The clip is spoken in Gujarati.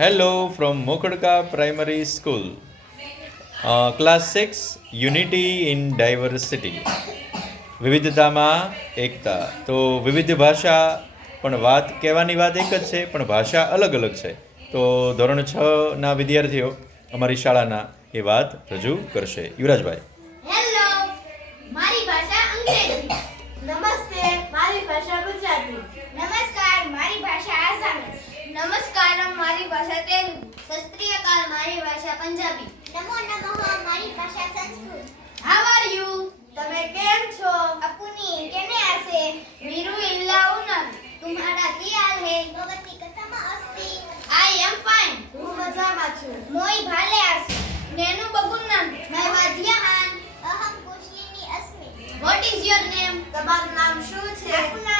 Hello from Mokadka Primary School. Class 6 Unity in Diversity. વિવિધતામાં એકતા. તો વિવિધ ભાષા પણ વાત કહેવાની વાત એક જ છે, પણ ભાષા અલગ અલગ છે. તો ધોરણ 6ના વિદ્યાર્થીઓ અમારી શાળાના એ વાત રજૂ કરશે. યુવરાજભાઈ. હેલો, મારી ભાષા અંગ્રેજી. નમસ્તે, મારી ભાષા ગુજરાતી. નમસ્કાર, મારી ભાષા આસામીઝ. નમસ્કારમ, મારી ભાષા તેલુગુ. સસ્ત્રીયકાલ, મારી ભાષા પંજાબી. નમો નમઃ, મારી ભાષા સંસ્કૃત. How are you? તમે કેમ છો? અપુની કેને આસે? વીરુ ઇલ્લા ઉનર. तुम्हारा क्या हाल है? ભવતી કથમ અસ્તિ? I am fine. હું મજામાં છું. મોઈ ભાલે આસી. નેનુ બગુન્નમ. મેં વાદ્યાહાન. અહમ કુશલિની અસ્મિ. What is your name? તમારું નામ શું છે? આપનું